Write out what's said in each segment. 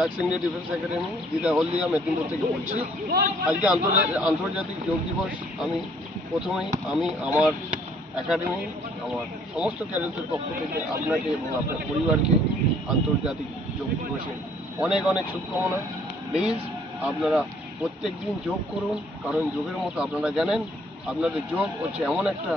Tax India defence academy দিদা হলদিয়া মেদিনীপুর থেকে বলছি। আজকে আন্তর্জাতিক যোগ দিবস। আমি আমার একাডেমি, আমার সমস্ত ক্যাডেটদের পক্ষ থেকে আপনাকে এবং আপনার পরিবারকে আন্তর্জাতিক যোগ দিবসে অনেক অনেক শুভকামনা। প্লিজ আপনারা প্রত্যেক দিন যোগ করুন, কারণ যোগের মতো আপনারা জানেন আপনাদের যোগ হচ্ছে এমন একটা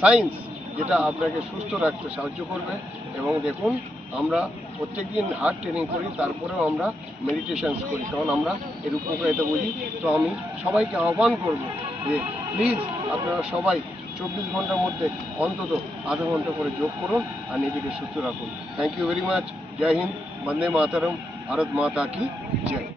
সায়েন্স যেটা আপনাকে সুস্থ রাখতে সাহায্য করবে। এবং দেখুন, আমরা প্রত্যেক দিন হার্ট ট্রেনিং করি, তারপরেও আমরা মেডিটেশনস করি, কারণ আমরা এর উপকারিতা বুঝি। তো আমি সবাইকে আহ্বান করব যে প্লিজ আপনারা সবাই 24 ঘন্টার মধ্যে অন্তত আধা ঘন্টা করে যোগ করুন আর নিজেকে সুস্থ রাখুন। Thank you very much. জয় হিন্দ, বন্দে মাতরম, ভারত মাতা কি জয়।